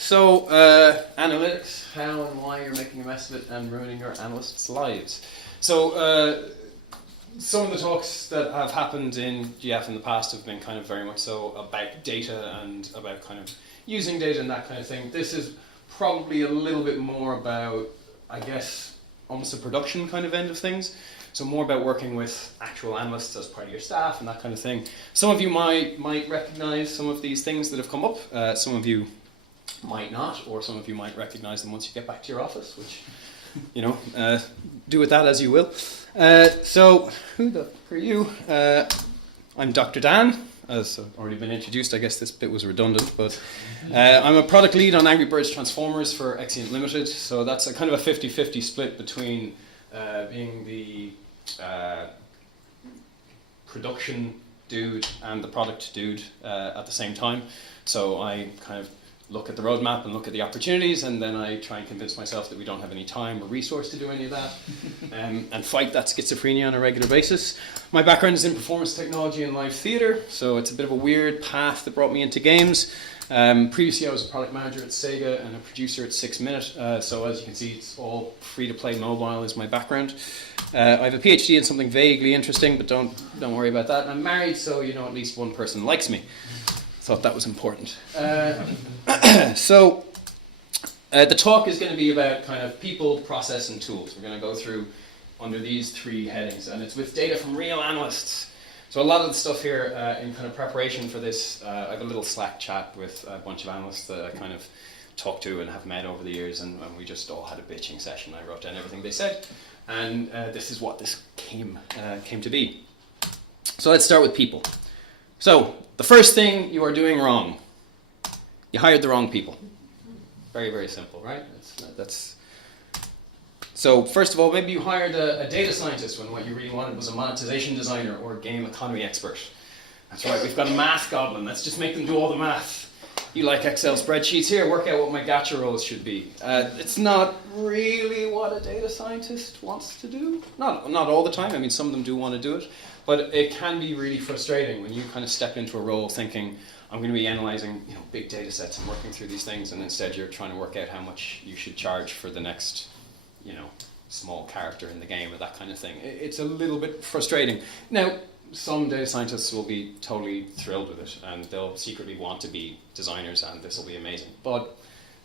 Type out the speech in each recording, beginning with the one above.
So, analytics, how and why you're making a mess of it and ruining your analysts' lives. So, some of the talks that have happened in GIAF in the past have been kind of very much so about data and about kind of using data and that kind of thing. This is probably a little bit more about, I guess, almost a production kind of end of things. So more about working with actual analysts as part of your staff and that kind of thing. Some of you might recognize some of these things that have come up. Some of you might not, or some of you might recognize them once you get back to your office, which, you know, do with that as you will. So, who the are you? I'm Dr. Dan, as I've already been introduced. I guess this bit was redundant, but I'm a product lead on Angry Birds Transformers for Exient Limited, so that's a kind of a 50-50 split between being the production dude and the product dude at the same time. So I kind of look at the roadmap and look at the opportunities, and then I try and convince myself that we don't have any time or resource to do any of that, and fight that schizophrenia on a regular basis. My background is in performance technology and live theatre, so it's a bit of a weird path that brought me into games. Previously I was a product manager at Sega and a producer at 6 Minute, so as you can see it's all free-to-play mobile is my background. I have a Ph.D. in something vaguely interesting, but don't worry about that. I'm married, so you know at least one person likes me. Thought that was important. So the talk is going to be about kind of people, process, and tools. We're going to go through under these three headings, and it's with data from real analysts. So a lot of the stuff here in kind of preparation for this, I have a little Slack chat with a bunch of analysts that I kind of talked to and have met over the years, and we just all had a bitching session. I wrote down everything they said, and this is what this came to be. So let's start with people. So the first thing you are doing wrong, you hired the wrong people. Very, very simple, right? So first of all, maybe you hired a data scientist when what you really wanted was a monetization designer or a game economy expert. That's right, we've got a math goblin. Let's just make them do all the math. You like Excel spreadsheets? Here, work out what my gacha rows should be. It's not really what a data scientist wants to do. Not all the time. I mean, some of them do want to do it. But it can be really frustrating when you kind of step into a role thinking, I'm going to be analyzing big data sets and working through these things, and instead you're trying to work out how much you should charge for the next small character in the game or that kind of thing. It's a little bit frustrating. Now, some data scientists will be totally thrilled with it, and they'll secretly want to be designers, and this will be amazing. But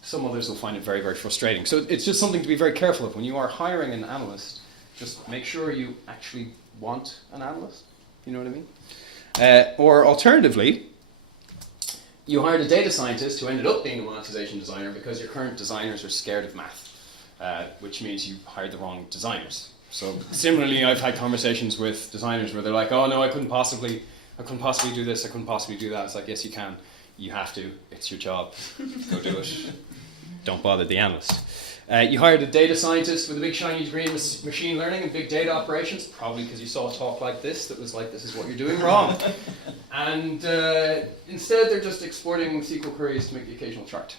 some others will find it very, very frustrating. So it's just something to be very careful of. When you are hiring an analyst, just make sure you actually want an analyst. You know what I mean? Or alternatively, you hired a data scientist who ended up being a monetization designer because your current designers are scared of math, which means you hired the wrong designers. So similarly, I've had conversations with designers where they're like, "Oh no, I couldn't possibly do this. I couldn't possibly do that." It's like, yes, you can. You have to. It's your job. Go do it. Don't bother the analyst. You hired a data scientist with a big shiny degree in machine learning and big data operations, probably because you saw a talk like this that was like, this is what you're doing wrong. And instead they're just exporting SQL queries to make the occasional chart.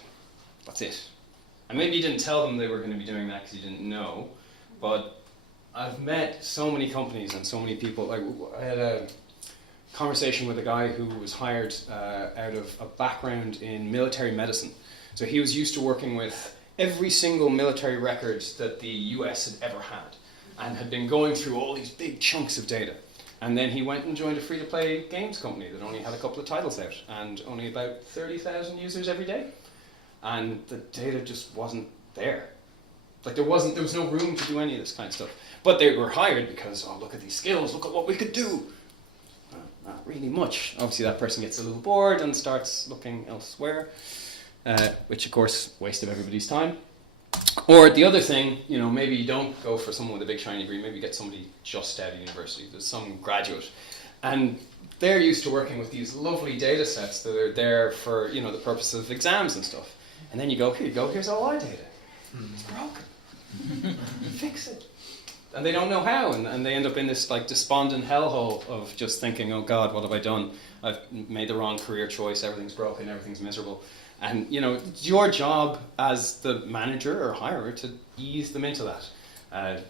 That's it. And maybe you didn't tell them they were going to be doing that because you didn't know, but I've met so many companies and so many people. Like, I had a conversation with a guy who was hired out of a background in military medicine. So he was used to working with every single military record that the US had ever had, and had been going through all these big chunks of data. And then he went and joined a free-to-play games company that only had a couple of titles out and only about 30,000 users every day. And the data just wasn't there. Like there was no room to do any of this kind of stuff. But they were hired because, oh, look at these skills, look at what we could do. Not really much. Obviously that person gets a little bored and starts looking elsewhere. Which of course, waste of everybody's time. Or the other thing, maybe you don't go for someone with a big shiny degree, maybe you get somebody just out of university, there's some graduate, and they're used to working with these lovely data sets that are there for, the purpose of exams and stuff. And then you go, here you go, here's all our data. It's broken. Fix it. and they don't know how, and they end up in this like despondent hellhole of just thinking, oh God, what have I done? I've made the wrong career choice, everything's broken, everything's miserable. And it's your job as the manager or hirer to ease them into that.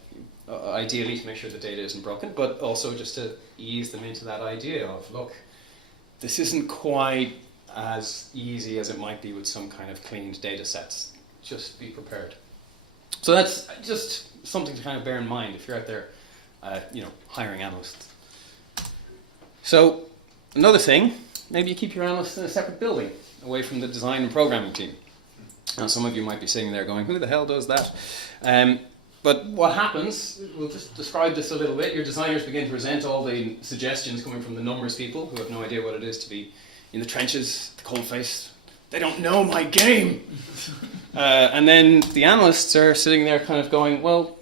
Ideally to make sure the data isn't broken, but also just to ease them into that idea of, look, this isn't quite as easy as it might be with some kind of cleaned data sets. Just be prepared. So that's just something to kind of bear in mind if you're out there, hiring analysts. So another thing, maybe you keep your analysts in a separate building, away from the design and programming team. Now some of you might be sitting there going, who the hell does that? But what happens, we'll just describe this a little bit, your designers begin to resent all the suggestions coming from the numbers people who have no idea what it is to be in the trenches, the coalface. They don't know my game. And then the analysts are sitting there kind of going, well,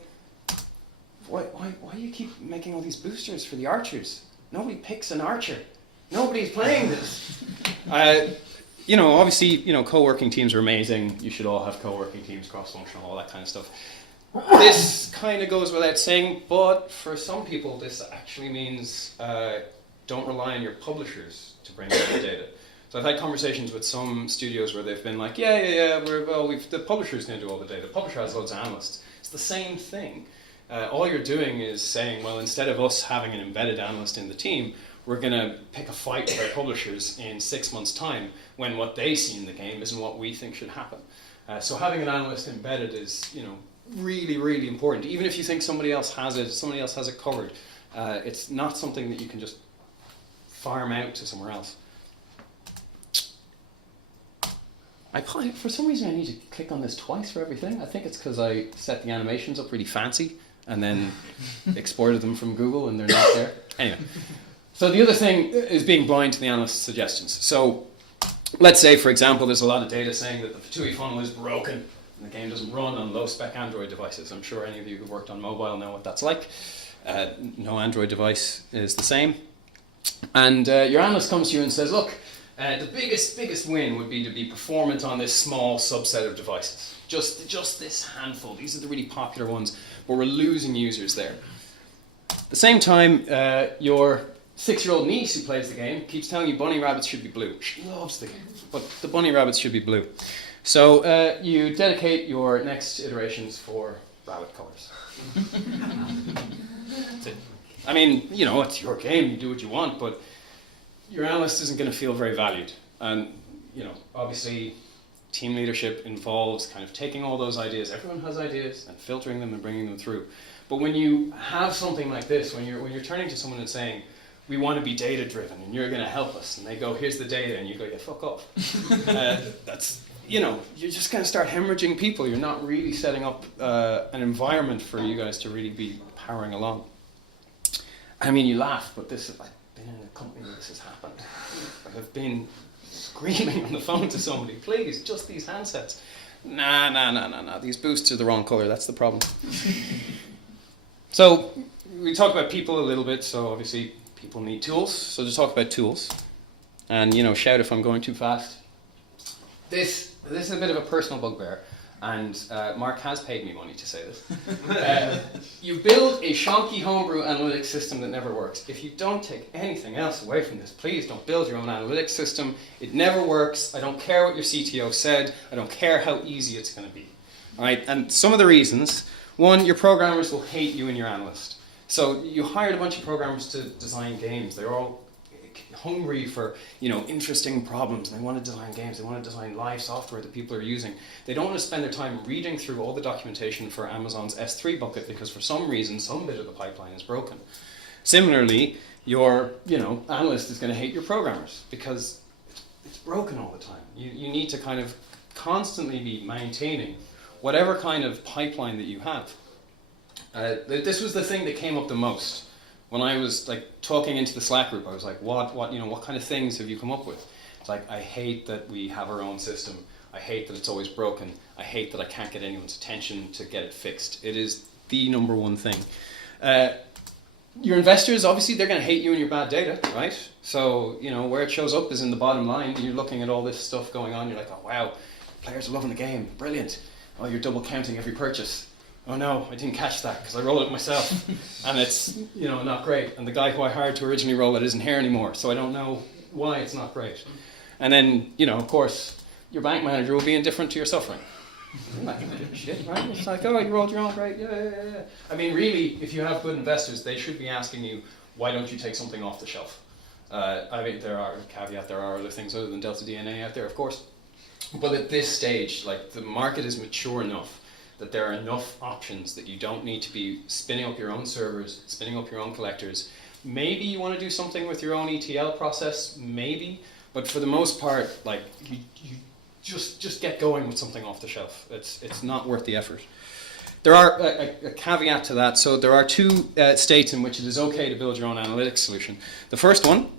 why do you keep making all these boosters for the archers? Nobody picks an archer. Nobody's playing this. Obviously, co-working teams are amazing. You should all have co-working teams, cross-functional, all that kind of stuff. This kind of goes without saying, but for some people this actually means don't rely on your publishers to bring in the data. So I've had conversations with some studios where they've been like, the publisher's going to do all the data. The publisher has loads of analysts. It's the same thing. All you're doing is saying, well, instead of us having an embedded analyst in the team, we're going to pick a fight with our publishers in 6 months' time when what they see in the game isn't what we think should happen. So having an analyst embedded is, really, really important. Even if you think somebody else has it covered. It's not something that you can just farm out to somewhere else. For some reason I need to click on this twice for everything. I think it's because I set the animations up really fancy and then exported them from Google and they're not there. Anyway, so the other thing is being blind to the analyst's suggestions. So let's say, for example, there's a lot of data saying that the Fatui funnel is broken. The game doesn't run on low-spec Android devices. I'm sure any of you who've worked on mobile know what that's like. No Android device is the same. And your analyst comes to you and says, look, the biggest win would be to be performant on this small subset of devices. Just this handful. These are the really popular ones, but we're losing users there. At the same time, your 6-year-old niece who plays the game keeps telling you bunny rabbits should be blue. She loves the game, but the bunny rabbits should be blue. So you dedicate your next iterations for rabbit colors. That's it. I mean, it's your game, you do what you want, but your analyst isn't going to feel very valued. And, obviously team leadership involves kind of taking all those ideas, everyone has ideas, and filtering them and bringing them through. But when you have something like this, when you're turning to someone and saying, we want to be data driven and you're going to help us, and they go, here's the data, and you go, yeah, fuck off. That's, you're just going to start hemorrhaging people. You're not really setting up an environment for you guys to really be powering along. I mean, you laugh, but I've been in a company where this has happened. I've been screaming on the phone to somebody, please, just these handsets. Nah, these boosts are the wrong color, that's the problem. So, we talked about people a little bit, so obviously people need tools. So to talk about tools, and shout if I'm going too fast. This is a bit of a personal bugbear, and Mark has paid me money to say this. You build a shonky homebrew analytics system that never works. If you don't take anything else away from this, please don't build your own analytics system. It never works. I don't care what your CTO said. I don't care how easy it's going to be. All right? And some of the reasons, one, your programmers will hate you and your analyst. So you hired a bunch of programmers to design games. They're all hungry for interesting problems, and they want to design games, they want to design live software that people are using. They don't want to spend their time reading through all the documentation for Amazon's S3 bucket because for some reason some bit of the pipeline is broken. Similarly, your analyst is going to hate your programmers because it's broken all the time. You need to kind of constantly be maintaining whatever kind of pipeline that you have. This was the thing that came up the most. When I was talking into the Slack group, I was like, what kind of things have you come up with? It's like, I hate that we have our own system. I hate that it's always broken. I hate that I can't get anyone's attention to get it fixed. It is the number one thing. Your investors, obviously, they're going to hate you and your bad data, right? So, where it shows up is in the bottom line. You're looking at all this stuff going on. You're like, oh, wow, players are loving the game. Brilliant. Oh, you're double counting every purchase. oh no, I didn't catch that because I rolled it myself, and it's not great. And the guy who I hired to originally roll it isn't here anymore, so I don't know why it's not great. And then of course, your bank manager will be indifferent to your suffering. I'm not going to give a shit, right? It's like, oh, you rolled your own, great, yeah. I mean, really, if you have good investors, they should be asking you, why don't you take something off the shelf? I mean, there are other things other than Delta DNA out there, of course. But at this stage, like, the market is mature enough that there are enough options that you don't need to be spinning up your own servers, spinning up your own collectors. Maybe you want to do something with your own ETL process, maybe. But for the most part, like, you just get going with something off the shelf. It's not worth the effort. There are a caveat to that. So there are two states in which it is okay to build your own analytics solution. The first one,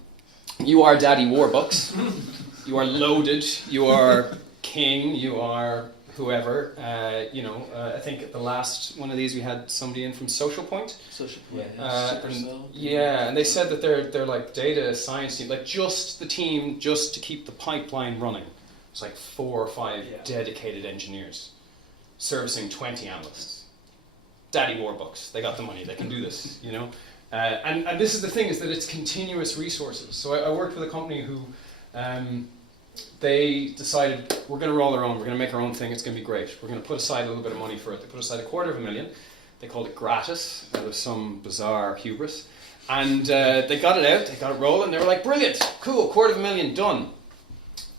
you are Daddy Warbucks. You are loaded. You are king. You are whoever. I think at the last one of these we had somebody in from Social Point. Social Point. And they said that they're like data science team, like just the team just to keep the pipeline running. It's like 4 or 5 dedicated engineers servicing 20 analysts. Daddy Warbucks, they got the money, they can do this, And this is the thing, is that it's continuous resources. So I worked with a company who, they decided, we're going to roll our own, we're going to make our own thing, it's going to be great. We're going to put aside a little bit of money for it. They put aside $250,000. They called it gratis, out of some bizarre hubris. And they got it out, they got it rolling, they were like, brilliant, cool, $250,000, done.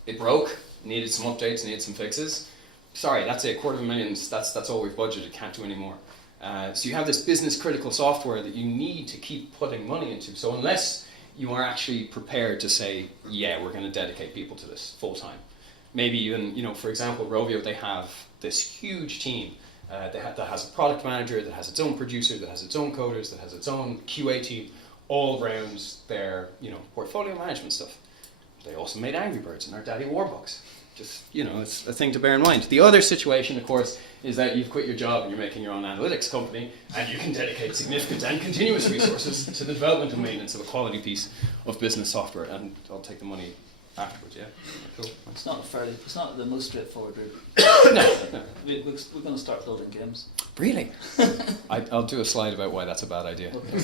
It broke. Needed some updates, needed some fixes. Sorry, that's it, $250,000, that's all we've budgeted, can't do any more. So you have this business critical software that you need to keep putting money into. So unless you are actually prepared to say, yeah, we're going to dedicate people to this full time. Maybe even, for example, Rovio, they have this huge team that has a product manager, that has its own producer, that has its own coders, that has its own QA team, all around their portfolio management stuff. They also made Angry Birds and are Daddy Warbucks. Just, it's a thing to bear in mind. The other situation, of course, is that you've quit your job and you're making your own analytics company, and you can dedicate significant and continuous resources to the development and maintenance of a quality piece of business software, and I'll take the money afterwards, yeah? Cool. It's not the most straightforward route. No. We're going to start building games. Really? I'll do a slide about why that's a bad idea. Okay.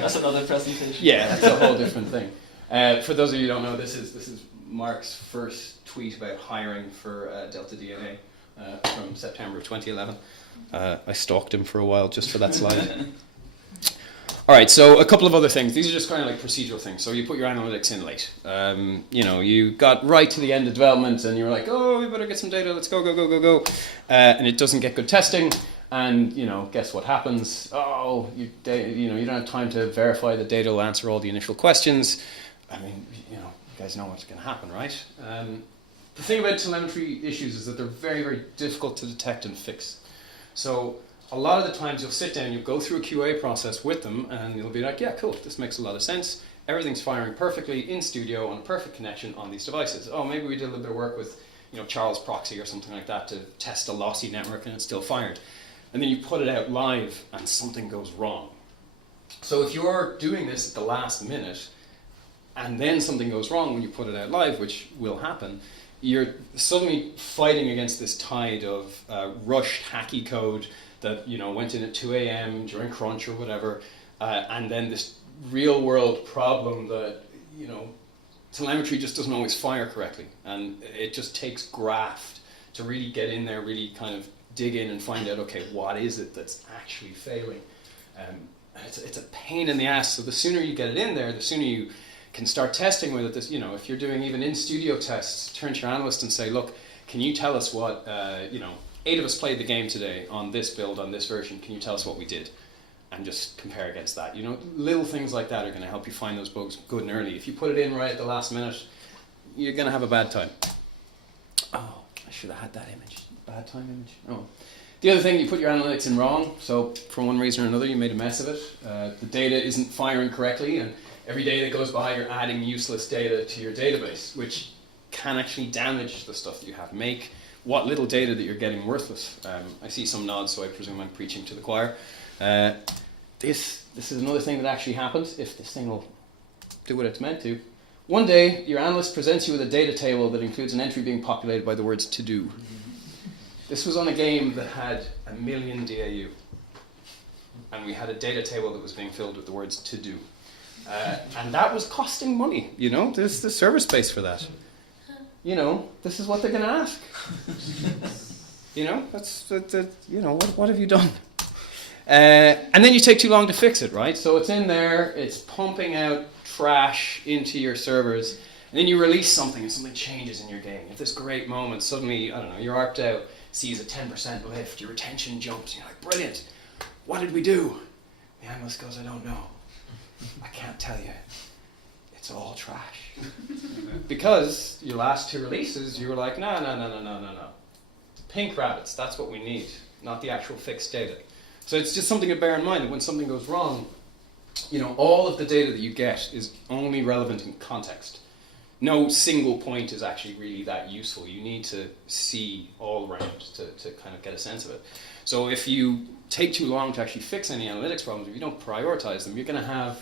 That's another presentation. Yeah, that's a whole different thing. For those of you who don't know, this is Mark's first tweet about hiring for Delta DNA from September of 2011. I stalked him for a while just for that slide. All right, so a couple of other things. These are just kind of like procedural things. So you put your analytics in late. You got right to the end of development and you were like, oh, we better get some data. Let's go. And it doesn't get good testing. And guess what happens? Oh, you don't have time to verify the data will answer all the initial questions. I mean, you guys know what's going to happen, right? The thing about telemetry issues is that they're very, very difficult to detect and fix. So a lot of the times you'll sit down, you'll go through a QA process with them, and you'll be like, yeah, cool, this makes a lot of sense. Everything's firing perfectly in studio on a perfect connection on these devices. Oh, maybe we did a little bit of work with Charles Proxy or something like that to test a lossy network and it's still fired. And then you put it out live and something goes wrong. So if you're doing this at the last minute, and then something goes wrong when you put it out live, which will happen, you're suddenly fighting against this tide of rushed, hacky code that went in at 2 a.m. during crunch or whatever, and then this real-world problem that telemetry just doesn't always fire correctly, and it just takes graft to really get in there, really kind of dig in and find out, okay, what is it that's actually failing? It's a pain in the ass. So the sooner you get it in there, the sooner you can start testing with it. If you're doing even in-studio tests, turn to your analyst and say, look, can you tell us what, 8 of us played the game today on this build, on this version, can you tell us what we did? And just compare against that. Little things like that are going to help you find those bugs good and early. If you put it in right at the last minute, you're going to have a bad time. Oh, I should have had that image. Bad time image. Oh. The other thing, you put your analytics in wrong, so for one reason or another you made a mess of it. The data isn't firing correctly, and every day that goes by you're adding useless data to your database, which can actually damage the stuff that you have. Make what little data that you're getting worthless. I see some nods, so I presume I'm preaching to the choir. This is another thing that actually happens, if this thing will do what it's meant to. One day, your analyst presents you with a data table that includes an entry being populated by the words to do. This was on a game that had 1 million DAU. And we had a data table that was being filled with the words to do. And that was costing money, you know, there's the server space for that. You know, this is what they're going to ask. You know, you know, what have you done? And then you take too long to fix it, right? So it's in there, it's pumping out trash into your servers, and then you release something and something changes in your game. You have this great moment, suddenly, I don't know, your ARPed out sees a 10% lift, your retention jumps, and you're like, brilliant, what did we do? The analyst goes, I don't know. I can't tell you. It's all trash. Because your last 2 releases, you were like, no. Pink rabbits, that's what we need, not the actual fixed data. So it's just something to bear in mind that when something goes wrong, you know, all of the data that you get is only relevant in context. No single point is actually really that useful. You need to see all around to kind of get a sense of it. So if you take too long to actually fix any analytics problems, if you don't prioritize them, you're going to have,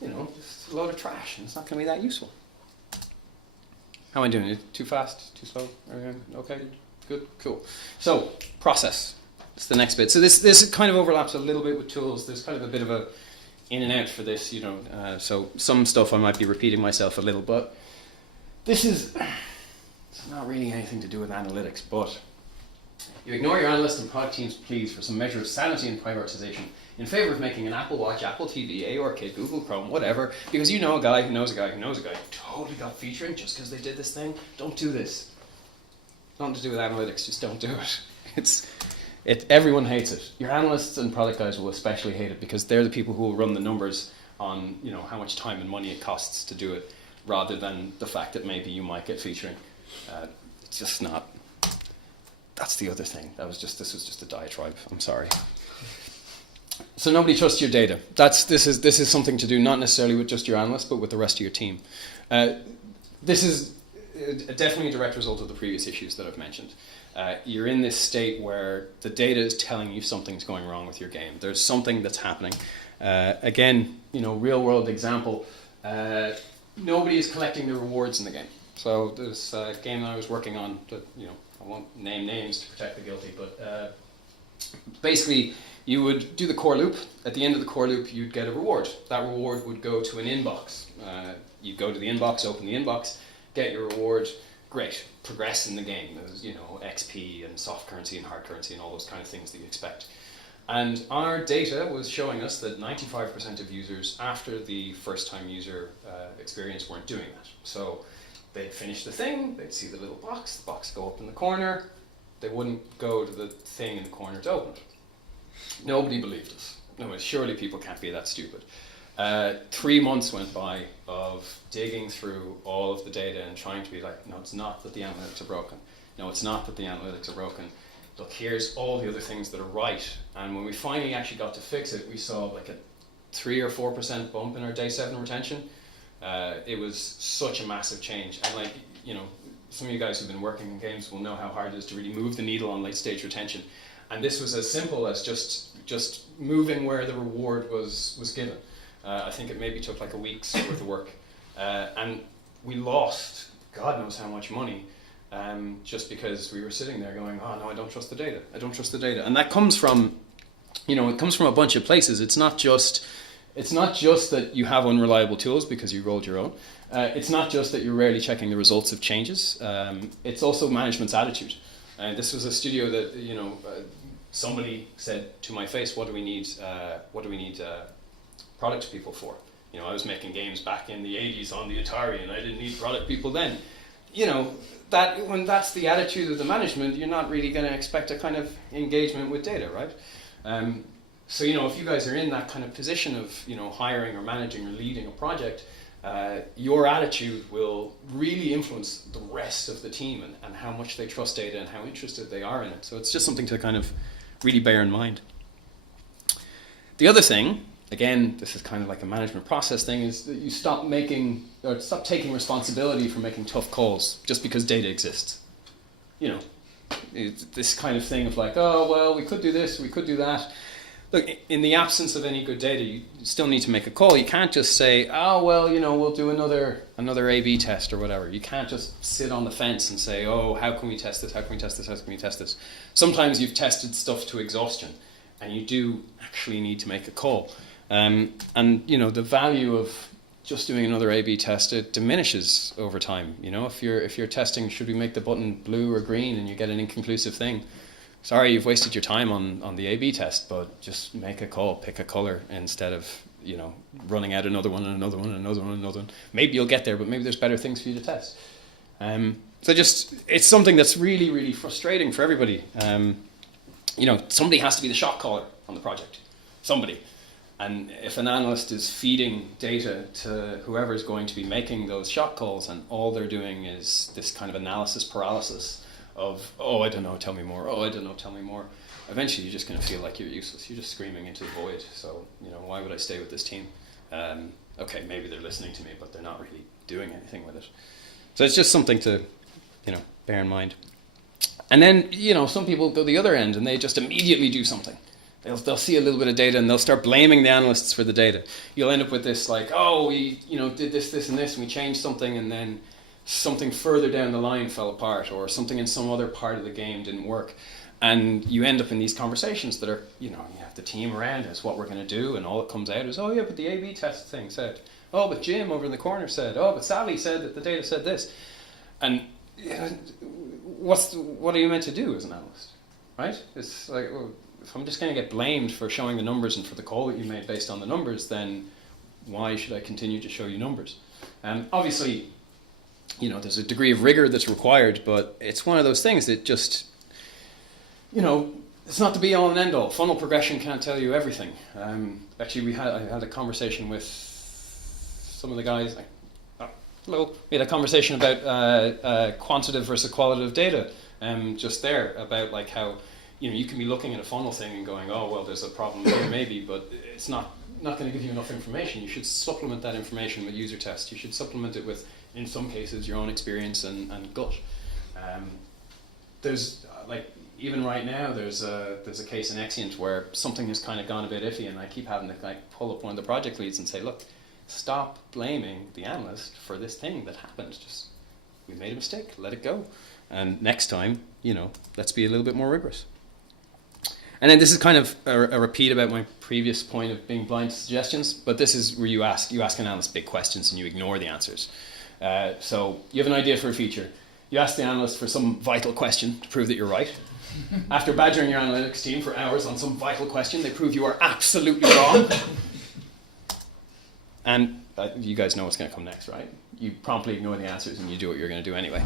you know, just a load of trash, and it's not going to be that useful. How am I doing? Too fast? Too slow? Okay, good, cool. So, process. It's the next bit. So this kind of overlaps a little bit with tools. There's kind of a bit of a in and out for this, you know. So some stuff I might be repeating myself a little, but this is, it's not really anything to do with analytics, but you ignore your analyst and product teams, please, for some measure of sanity and prioritization in favor of making an Apple Watch, Apple TV, AORKit, Google Chrome, whatever, because you know a guy who knows a guy who knows a guy who totally got featuring just because they did this thing. Don't do this. Nothing to do with analytics, just don't do it. Everyone hates it. Your analysts and product guys will especially hate it because they're the people who will run the numbers on, you know, how much time and money it costs to do it, rather than the fact that maybe you might get featuring. It's just not. That's the other thing. This was just a diatribe. I'm sorry. So nobody trusts your data. This is something to do not necessarily with just your analyst, but with the rest of your team. This is definitely a direct result of the previous issues that I've mentioned. You're in this state where the data is telling you something's going wrong with your game. There's something that's happening. Again, you know, real world example. Nobody is collecting the rewards in the game. So there's a game that I was working on that, you know, I won't name names to protect the guilty, but basically you would do the core loop. At the end of the core loop, you'd get a reward. That reward would go to an inbox. You'd go to the inbox, open the inbox, get your reward. Great, progress in the game. There's, you know, XP and soft currency and hard currency and all those kind of things that you expect. And our data was showing us that 95% of users after the first time user experience weren't doing that. So they'd finish the thing, they'd see the little box, the box go up in the corner, they wouldn't go to the thing in the corner to open it. Nobody believed us. No, surely people can't be that stupid. 3 months went by of digging through all of the data and trying to be like, no, it's not that the analytics are broken. No, it's not that the analytics are broken. Look, here's all the other things that are right. And when we finally actually got to fix it, we saw like a 3 or 4% bump in our day 7 retention. It was such a massive change. And like, you know, some of you guys who've been working in games will know how hard it is to really move the needle on late stage retention. And this was as simple as just moving where the reward was given. I think it maybe took like a week's worth of work. And we lost God knows how much money just because we were sitting there going, oh no, I don't trust the data. I don't trust the data. And that comes from, you know, it comes from a bunch of places. It's not just that you have unreliable tools because you rolled your own. It's not just that you're rarely checking the results of changes. It's also management's attitude. This was a studio that, you know, somebody said to my face, what do we need product people for? You know, I was making games back in the 80s on the Atari and I didn't need product people then. You know, that when that's the attitude of the management, you're not really going to expect a kind of engagement with data, right? So, you know, if you guys are in that kind of position of, you know, hiring or managing or leading a project, your attitude will really influence the rest of the team and how much they trust data and how interested they are in it. So it's just something to kind of really bear in mind. The other thing, again, this is kind of like a management process thing, is that you stop taking responsibility for making tough calls just because data exists. You know, it's this kind of thing of like, oh, well, we could do this, we could do that. look, in the absence of any good data, you still need to make a call. You can't just say, oh, well, we'll do another A/B test or whatever. You can't just sit on the fence and say, oh, how can we test this? How can we test this? How can we test this? Sometimes you've tested stuff to exhaustion, and you do actually need to make a call. And the value of just doing another A/B test, it diminishes over time. If you're testing, should we make the button blue or green, and you get an inconclusive thing, sorry, you've wasted your time on the A/B test, but just make a call, pick a color instead of running out another one and another one and another one and another one. Maybe you'll get there, but maybe there's better things for you to test. So it's something that's really, really frustrating for everybody. Somebody has to be the shot caller on the project. Somebody. And if an analyst is feeding data to whoever's going to be making those shot calls, and all they're doing is this kind of analysis paralysis of, oh, I don't know, tell me more, oh, I don't know, tell me more, eventually you're just going to feel like you're useless. You're just screaming into the void. So, why would I stay with this team? Okay, maybe they're listening to me, but they're not really doing anything with it. So it's just something to, bear in mind. And then, some people go the other end and they just immediately do something. They'll see a little bit of data and they'll start blaming the analysts for the data. You'll end up with this like, oh, we did this, and this, and we changed something, and then something further down the line fell apart, or something in some other part of the game didn't work. And you end up in these conversations that are, you have the team around, it's what we're going to do, and all that comes out is, oh yeah, but the A/B test thing said, oh, but Jim over in the corner said, oh, but Sally said that the data said this. And what are you meant to do as an analyst, right? It's like, well, if I'm just going to get blamed for showing the numbers and for the call that you made based on the numbers, then why should I continue to show you numbers? Obviously, there's a degree of rigor that's required, but it's one of those things that just, it's not the be all and end all. Funnel progression can't tell you everything. Actually, I had a conversation with some of the guys. Hello. We had a conversation about quantitative versus qualitative data just there, about like how you can be looking at a funnel thing and going, oh, well, there's a problem here maybe, but it's not going to give you enough information. You should supplement that information with user tests. You should supplement it with, in some cases, your own experience and gut. There's even right now, there's a case in Exient where something has kind of gone a bit iffy, and I keep having to pull up one of the project leads and say, look, stop blaming the analyst for this thing that happened. Just, we made a mistake, let it go. And next time, let's be a little bit more rigorous. And then this is kind of a repeat about my previous point of being blind to suggestions, but this is where you ask an analyst big questions and you ignore the answers. So you have an idea for a feature. You ask the analyst for some vital question to prove that you're right. After badgering your analytics team for hours on some vital question, they prove you are absolutely wrong. And you guys know what's going to come next, right? You promptly ignore the answers and you do what you're going to do anyway.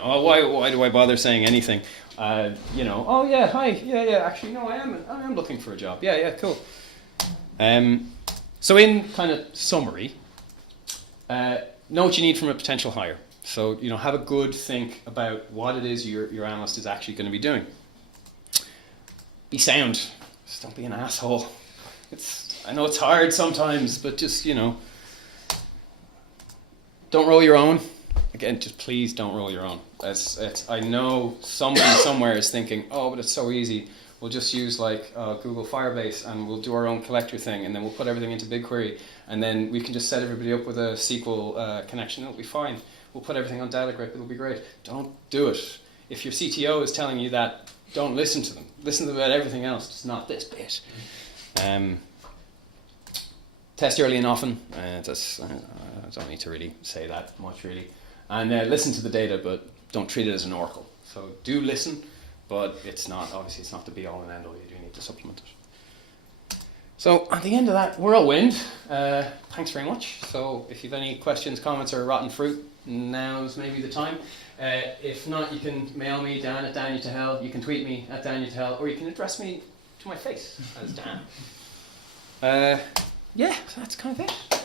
Why do I bother saying anything? Oh yeah, hi, yeah, actually no, I am looking for a job. Yeah, cool. So in kind of summary, know what you need from a potential hire. So have a good think about what it is your analyst is actually going to be doing. Be sound. Just don't be an asshole. I know it's hard sometimes, but just don't roll your own. Again, just please don't roll your own. I know somebody somewhere is thinking, oh, but it's so easy. We'll just use Google Firebase and we'll do our own collector thing, and then we'll put everything into BigQuery, and then we can just set everybody up with a SQL connection. It'll be fine. We'll put everything on DataGrip. It'll be great. Don't do it. If your CTO is telling you that, don't listen to them. Listen to them about everything else, just not this bit. Test early and often. I don't need to really say that much, really. And listen to the data, but don't treat it as an oracle. So do listen, but it's not the be all and end all. You do need to supplement it. So at the end of that whirlwind, thanks very much. So if you have any questions, comments, or rotten fruit, now's maybe the time. If not, you can mail me, Dan at Dan. You can tweet me at Dan, or you can address me to my face as Dan. Yeah, so that's kind of it.